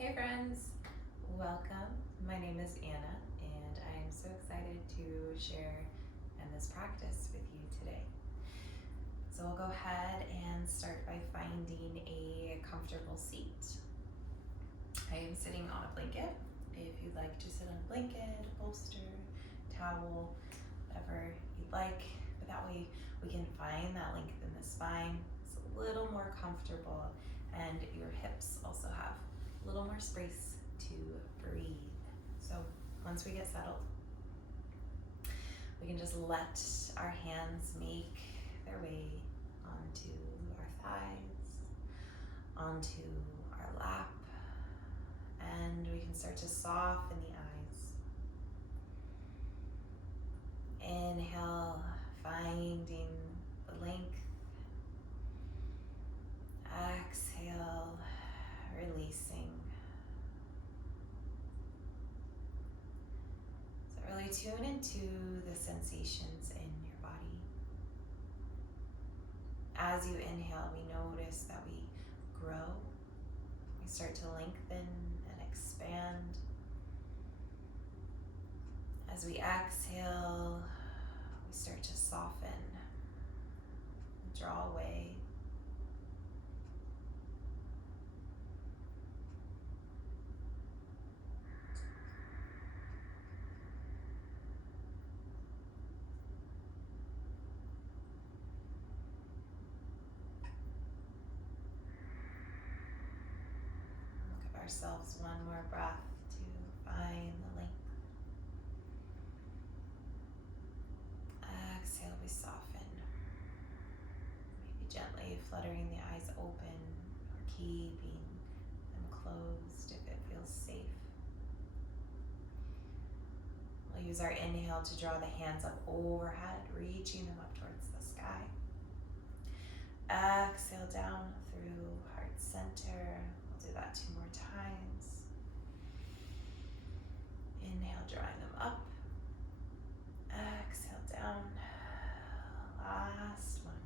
Hey friends, welcome. My name is Anna and I am so excited to share in this practice with you today. So we'll go ahead and start by finding a comfortable seat. I am sitting on a blanket. If you'd like to sit on a blanket, bolster, towel, whatever you'd like, but that way we can find that length in the spine. It's a little more comfortable and your hips also have a little more space to breathe. So once we get settled, we can just let our hands make their way onto our thighs, onto our lap, and we can start to soften the eyes. Inhale, finding the length. Exhale, releasing. So really tune into the sensations in your body. As you inhale, we notice that we grow. We start to lengthen and expand. As we exhale, we start to soften, draw away. Give ourselves one more breath to find the length. Exhale, we soften. Maybe gently fluttering the eyes open or keeping them closed if it feels safe. We'll use our inhale to draw the hands up overhead, reaching them up towards the sky. Exhale down through heart center. We'll do that 2 more times. Inhale, drawing them up. Exhale down. Last one.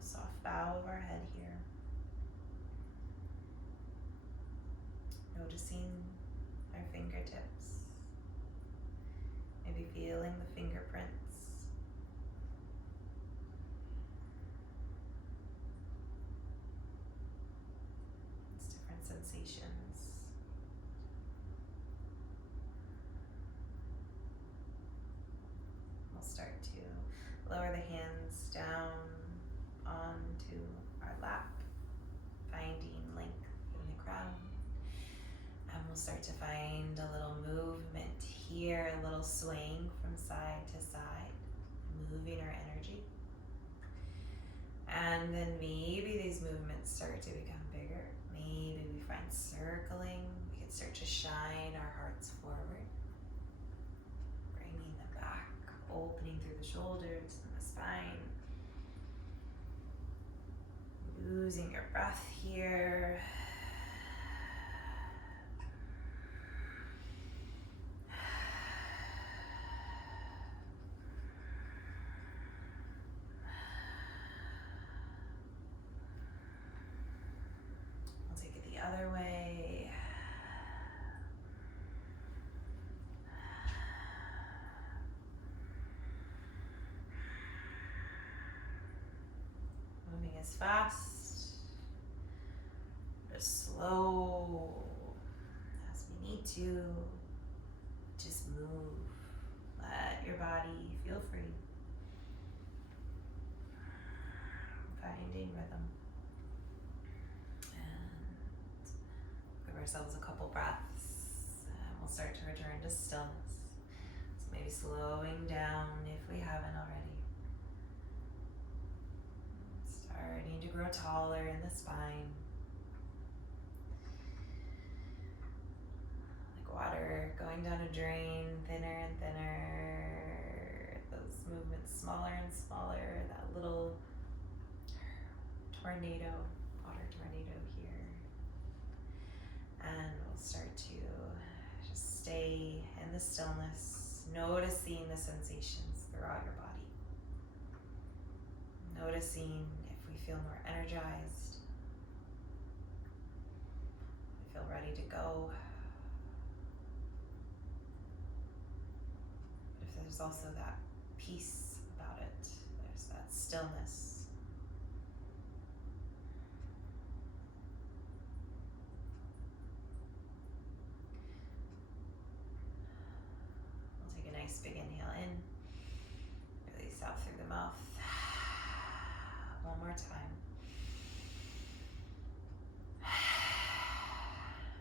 Soft bow of our head here. Noticing our fingertips. Maybe feeling the fingerprints. It's different sensations. We'll start to lower the hands down onto our lap, finding length in the crown. And we'll start to find a little movement here, a little swaying from side to side, moving our energy. And then maybe these movements start to become bigger. Maybe we find circling. We can start to shine our hearts forward, bringing them back, opening through the shoulders and the spine. Using your breath here. We'll take it the other way. Moving as fast, as slow as we need to. Just move. Let your body feel free. Finding rhythm. And give ourselves a couple breaths. And we'll start to return to stillness. So maybe slowing down if we haven't already. Starting to grow taller in the spine. Like water going down a drain, thinner and thinner. Those movements smaller and smaller. That little tornado, water tornado here. And we'll start to just stay in the stillness, noticing the sensations throughout your body. Noticing if we feel more energized, we feel ready to go. But if there's also that peace about it, there's that stillness. We'll take a nice big inhale in, release out through the mouth. One more time.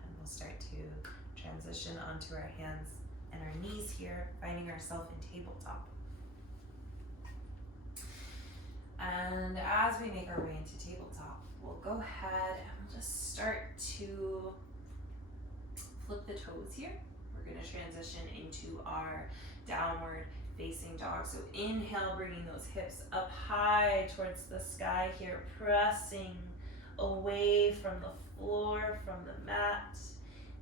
And we'll start to transition onto our hands and our knees here, finding ourselves in tabletop. And as we make our way into tabletop, we'll go ahead and we'll just start to flip the toes here. We're going to transition into our downward facing dog. So inhale, bringing those hips up high towards the sky here, pressing away from the floor, from the mat.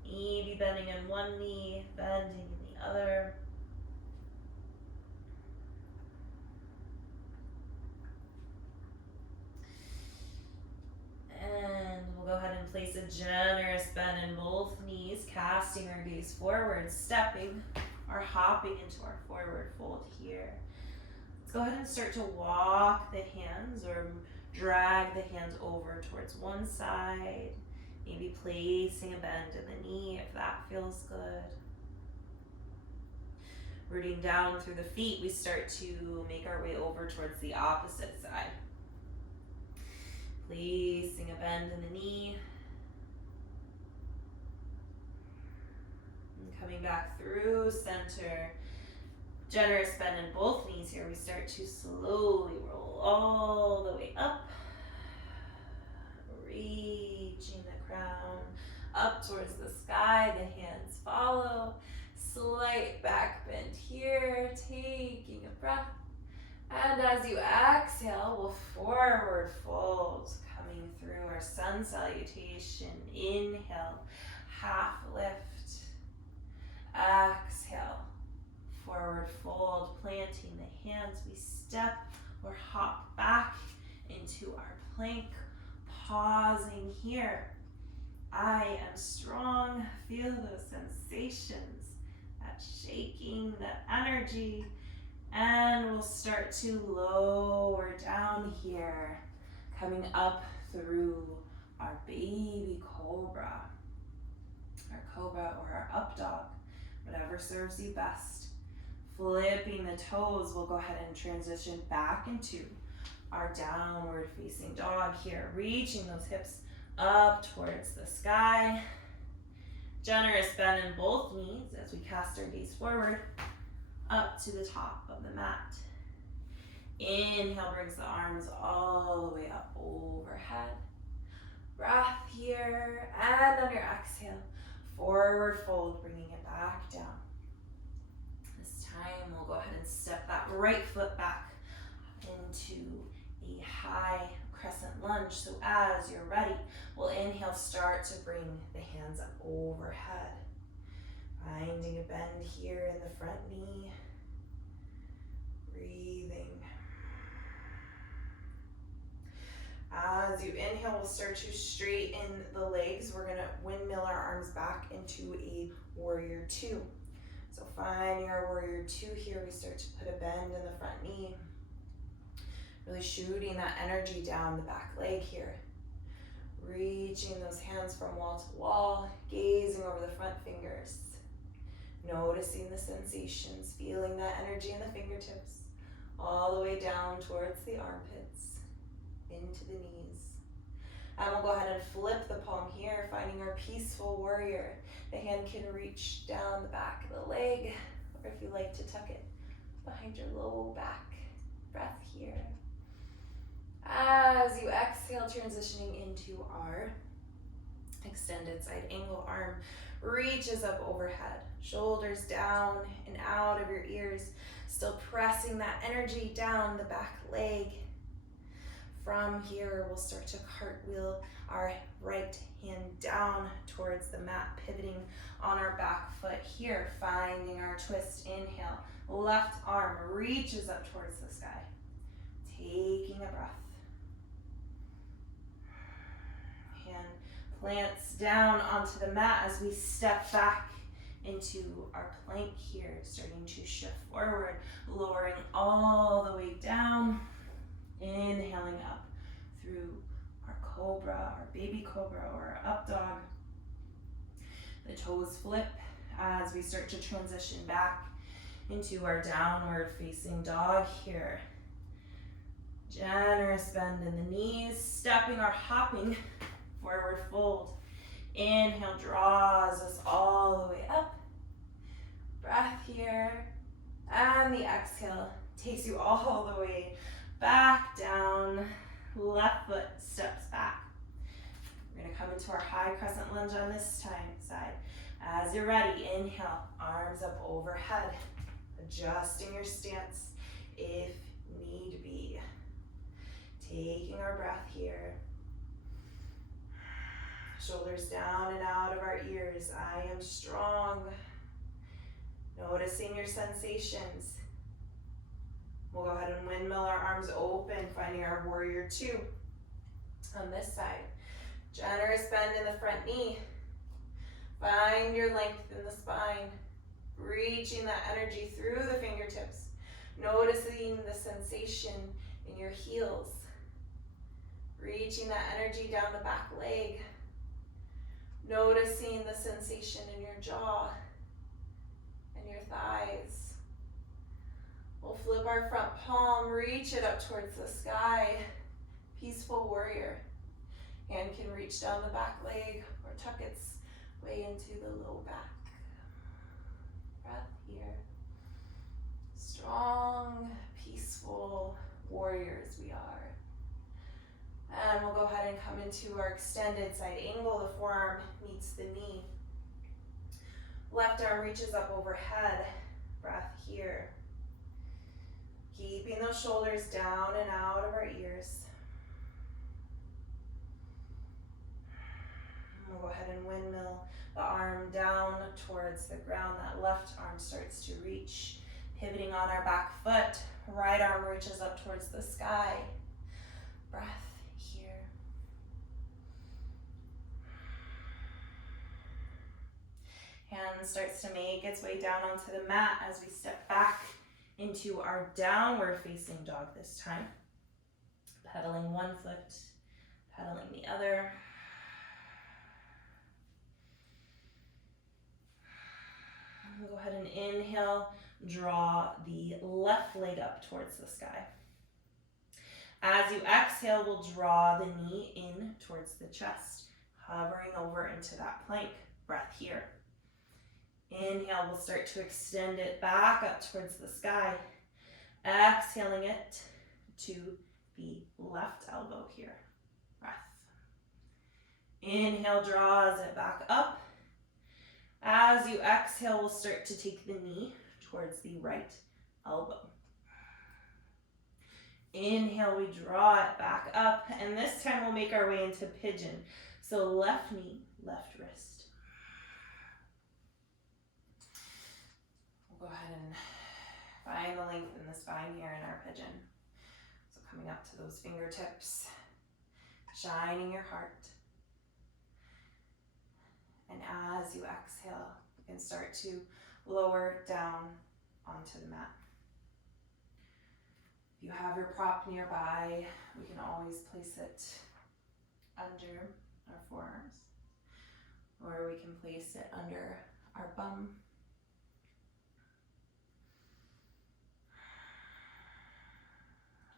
Maybe bending in one knee, bending in the other. And we'll go ahead and place a generous bend in both knees, casting our gaze forward, stepping or hopping into our forward fold here. Let's go ahead and start to walk the hands or drag the hands over towards one side, maybe placing a bend in the knee if that feels good. Rooting down through the feet, we start to make our way over towards the opposite side. Placing a bend in the knee. And coming back through center. Generous bend in both knees here. We start to slowly roll all the way up. Reaching the crown up towards the sky. The hands follow. Slight back bend here. Taking a breath. And as you exhale, we'll forward fold, coming through our sun salutation. Inhale, half lift. Exhale, forward fold, planting the hands. We step or hop back into our plank, pausing here. I am strong. Feel those sensations, that shaking, that energy. And we'll start to lower down here, coming up through our baby cobra, our cobra or our up dog, whatever serves you best. Flipping the toes, we'll go ahead and transition back into our downward facing dog here, reaching those hips up towards the sky. Generous bend in both knees as we cast our gaze forward, up to the top of the mat. Inhale brings the arms all the way up overhead. Breath here, and on your exhale, forward fold, bringing it back down. This time we'll go ahead and step that right foot back into a high crescent lunge. So as you're ready, we'll inhale, start to bring the hands up overhead. Finding a bend here in the front knee. Breathing. As you inhale, we'll start to straighten the legs. We're gonna windmill our arms back into a warrior two. So finding our warrior two here, we start to put a bend in the front knee. Really shooting that energy down the back leg here. Reaching those hands from wall to wall, gazing over the front fingers. Noticing the sensations, feeling that energy in the fingertips, all the way down towards the armpits, into the knees. And we'll go ahead and flip the palm here, finding our peaceful warrior. The hand can reach down the back of the leg, or if you like to tuck it behind your low back. Breath here. As you exhale, transitioning into our extended side angle, arm reaches up overhead, shoulders down and out of your ears, still pressing that energy down the back leg. From here, we'll start to cartwheel our right hand down towards the mat, pivoting on our back foot here, finding our twist. Inhale, left arm reaches up towards the sky. Taking a breath. Hand plants down onto the mat as we step back into our plank here, starting to shift forward, lowering all the way down, inhaling up through our cobra, our baby cobra, or our up dog. The toes flip as we start to transition back into our downward facing dog here. Generous bend in the knees, stepping or hopping forward fold. Inhale draws us all the way up. Breath here. And the exhale takes you all the way back down. Left foot steps back. We're going to come into our high crescent lunge on this side. As you're ready, inhale, arms up overhead. Adjusting your stance if need be. Taking our breath here. Shoulders down and out of our ears. I am strong. Noticing your sensations. We'll go ahead and windmill our arms open, finding our warrior two on this side. Generous bend in the front knee. Find your length in the spine. Reaching that energy through the fingertips. Noticing the sensation in your heels. Reaching that energy down the back leg. Noticing the sensation in your jaw and your thighs. We'll flip our front palm, reach it up towards the sky. Peaceful warrior. Hand can reach down the back leg or tuck its way into the low back. Breath here. Strong, peaceful warriors we are. And we'll go ahead and come into our extended side angle. The forearm meets the knee. Left arm reaches up overhead. Breath here. Keeping those shoulders down and out of our ears. And we'll go ahead and windmill the arm down towards the ground. That left arm starts to reach, pivoting on our back foot. Right arm reaches up towards the sky. Breath here. Hand starts to make its way down onto the mat as we step back into our downward facing dog this time. Pedaling one foot, pedaling the other. We'll go ahead and inhale, draw the left leg up towards the sky. As you exhale, we'll draw the knee in towards the chest, hovering over into that plank. Breath here. Inhale, we'll start to extend it back up towards the sky. Exhaling it to the left elbow here. Breath. Inhale, draws it back up. As you exhale, we'll start to take the knee towards the right elbow. Inhale, we draw it back up, and this time we'll make our way into pigeon. So left knee, left wrist. We'll go ahead and find the length in the spine here in our pigeon. So coming up to those fingertips, shining your heart. And as you exhale, you can start to lower down onto the mat. If you have your prop nearby, we can always place it under our forearms, or we can place it under our bum.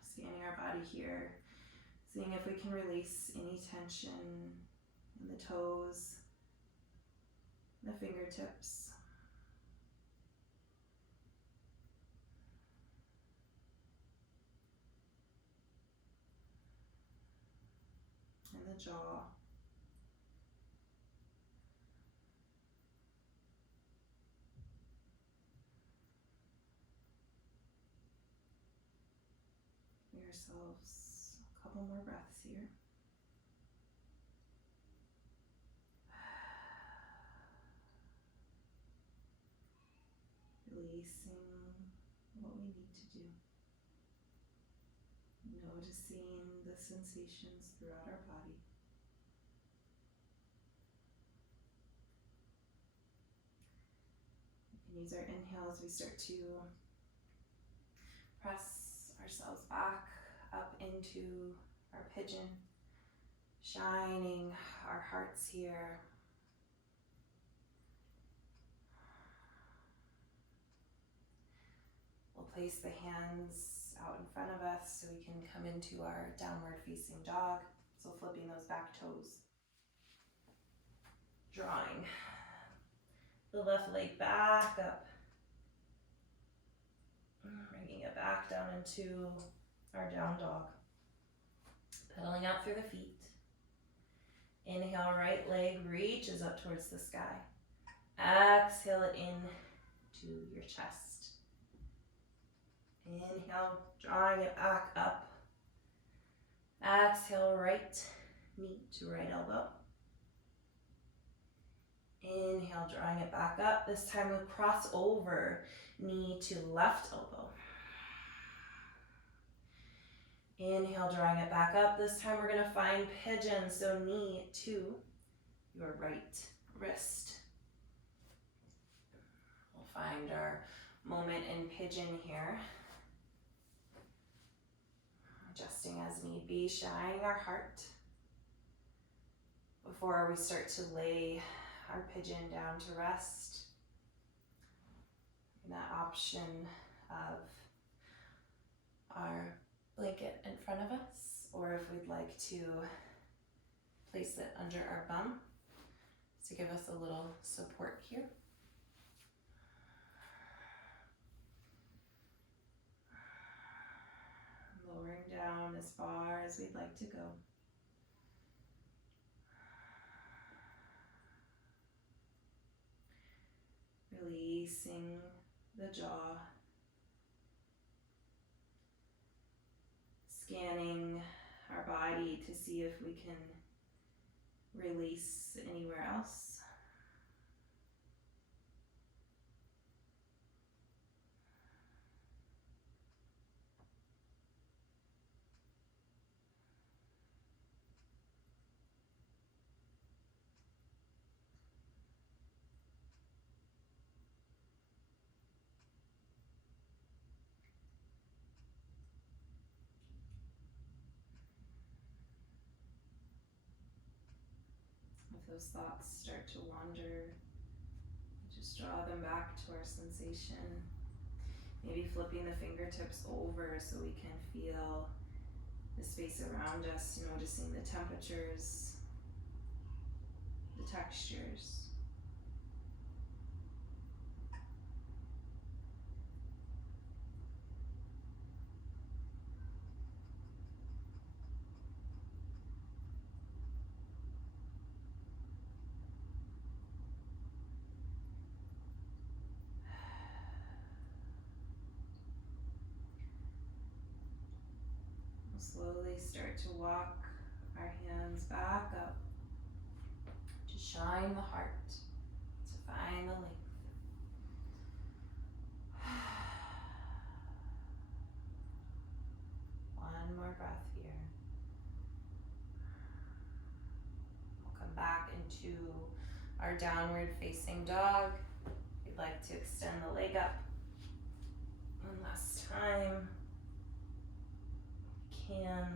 Scanning our body here, seeing if we can release any tension in the toes, the fingertips. And the jaw. Give yourselves a couple more breaths here. Releasing what we need to do. sensations throughout our body. We can use our inhale as we start to press ourselves back up into our pigeon, shining our hearts here. We'll place the hands out in front of us so we can come into our downward facing dog. So flipping those back toes. Drawing the left leg back up. Bringing it back down into our down dog. Pedaling out through the feet. Inhale, right leg reaches up towards the sky. Exhale it in to your chest. Inhale, drawing it back up. Exhale, right knee to right elbow. Inhale, drawing it back up. This time we'll cross over, knee to left elbow. Inhale, drawing it back up. This time we're gonna find pigeon, so knee to your right wrist. We'll find our moment in pigeon here. Adjusting as need be, shining our heart before we start to lay our pigeon down to rest. And that option of our blanket in front of us, or if we'd like to place it under our bum to give us a little support here. Lowering down as far as we'd like to go. Releasing the jaw. Scanning our body to see if we can release anywhere else. If those thoughts start to wander, just draw them back to our sensation. Maybe flipping the fingertips over so we can feel the space around us, noticing the temperatures, the textures. Slowly start to walk our hands back up to shine the heart, to find the length. One more breath here. We'll come back into our downward facing dog. We'd like to extend the leg up. One last time. Can.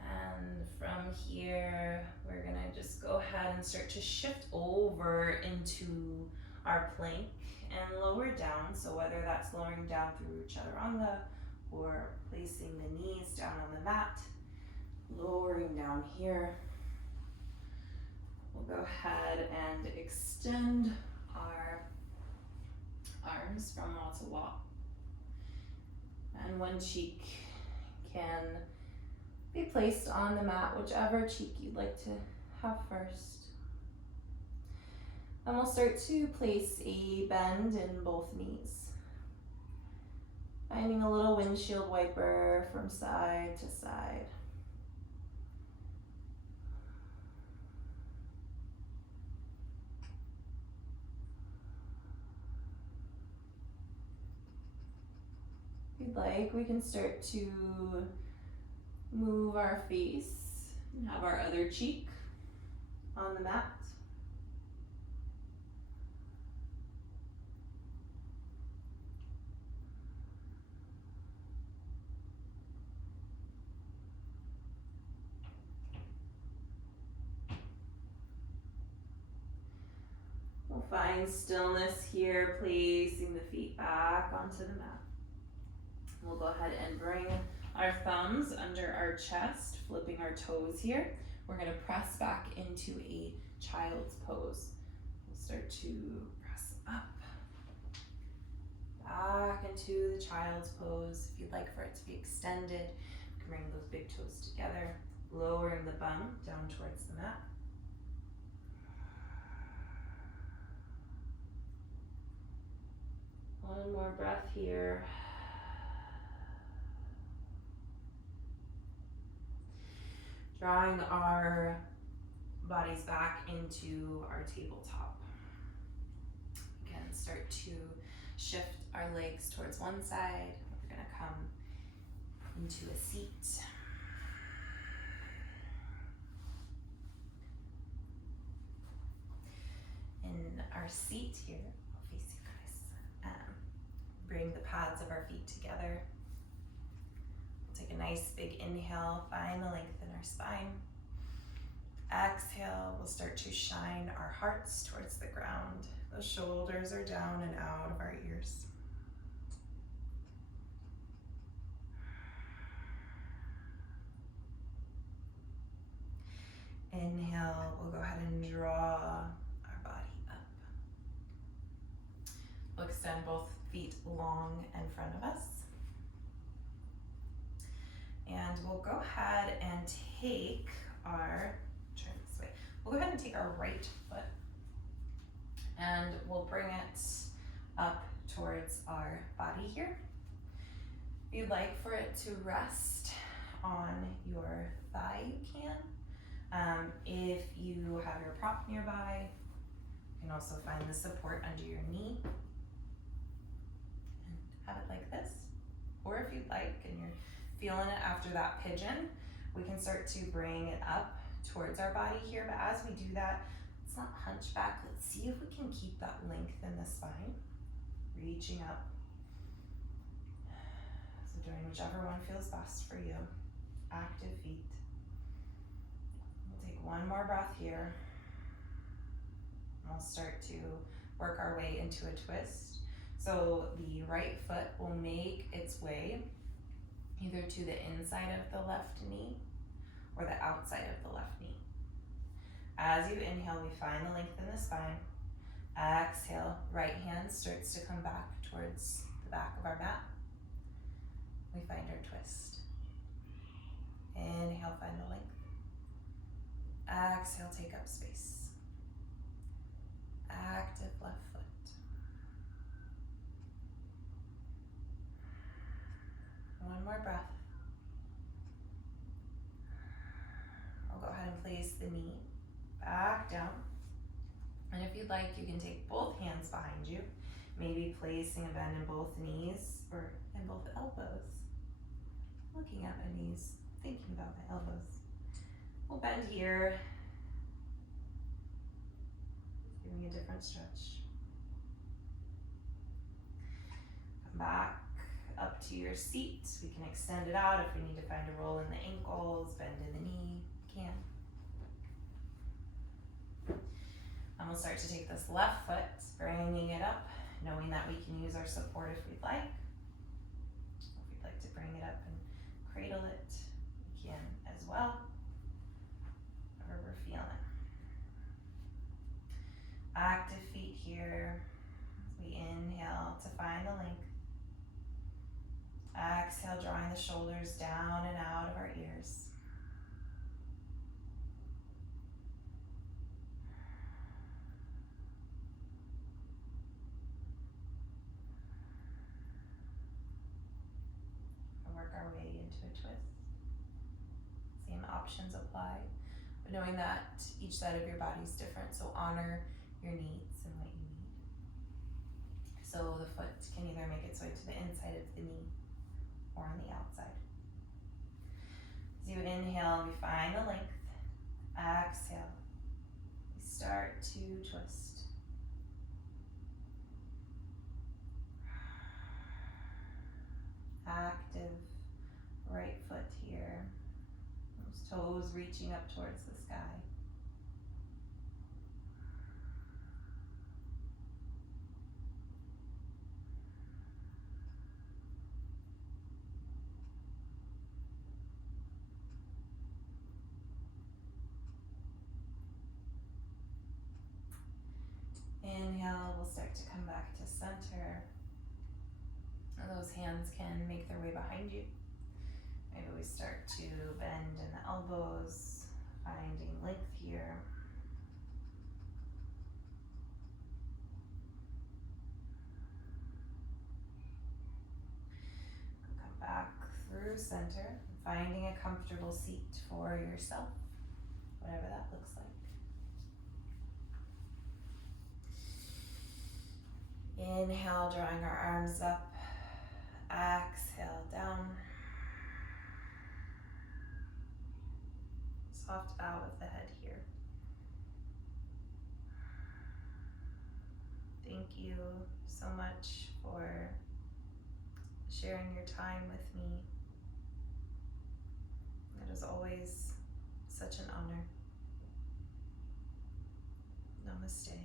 And from here, we're gonna just go ahead and start to shift over into our plank and lower down. So whether that's lowering down through chaturanga or placing the knees down on the mat, lowering down here, we'll go ahead and extend our arms from wall to wall. And one cheek can be placed on the mat, whichever cheek you'd like to have first. And we'll start to place a bend in both knees. Finding a little windshield wiper from side to side. If you'd like, we can start to move our face and have our other cheek on the mat. We'll find stillness here, placing the feet back onto the mat. We'll go ahead and bring our thumbs under our chest, flipping our toes here. We're going to press back into a child's pose. We'll start to press up, back into the child's pose. If you'd like for it to be extended, you can bring those big toes together, lowering the bum down towards the mat. One more breath here. Drawing our bodies back into our tabletop. Again, start to shift our legs towards one side. We're going to come into a seat. In our seat here, I'll face you guys. Bring the pads of our feet together. We'll take a nice big inhale, find the length in our spine. Exhale, we'll start to shine our hearts towards the ground. The shoulders are down and out of our ears. Inhale, we'll go ahead and draw our body up. We'll extend both feet long in front of us. And we'll go ahead and take our, turn this way, we'll go ahead and take our right foot and we'll bring it up towards our body here. If you'd like for it to rest on your thigh, you can. If you have your prop nearby, you can also find the support under your knee and have it like this. Or if you'd like and you're feeling it after that pigeon, we can start to bring it up towards our body here. But as we do that, let's not hunch back. Let's see if we can keep that length in the spine, reaching up. So doing whichever one feels best for you. Active feet. We'll take one more breath here. We'll start to work our way into a twist. So the right foot will make its way either to the inside of the left knee or the outside of the left knee. As you inhale, we find the length in the spine. Exhale, right hand starts to come back towards the back of our mat. We find our twist. Inhale, find the length. Exhale, take up space. Active left foot. One more breath. I'll go ahead and place the knee back down. And if you'd like, you can take both hands behind you, maybe placing a bend in both knees or in both elbows. Looking at my knees, thinking about my elbows. We'll bend here, giving a different stretch. Come back up to your seat. We can extend it out if we need to find a roll in the ankles, bend in the knee, we can. And we'll start to take this left foot, bringing it up, knowing that we can use our support if we'd like. If we'd like to bring it up and cradle it, we can as well, whatever we're feeling. Active feet here as we inhale to find the length. Exhale, drawing the shoulders down and out of our ears. We'll work our way into a twist. Same options apply, but knowing that each side of your body is different, so honor your needs and what you need. So the foot can either make its way to the inside of the knee or on the outside. As you inhale, we find the length. Exhale, we start to twist. Active right foot here. Those toes reaching up towards the sky. Inhale, we'll start to come back to center. Those hands can make their way behind you. Maybe we start to bend in the elbows, finding length here. Come back through center, finding a comfortable seat for yourself, whatever that looks like. Inhale, drawing our arms up. Exhale, down. Soft bow of the head here. Thank you so much for sharing your time with me. It is always such an honor. Namaste.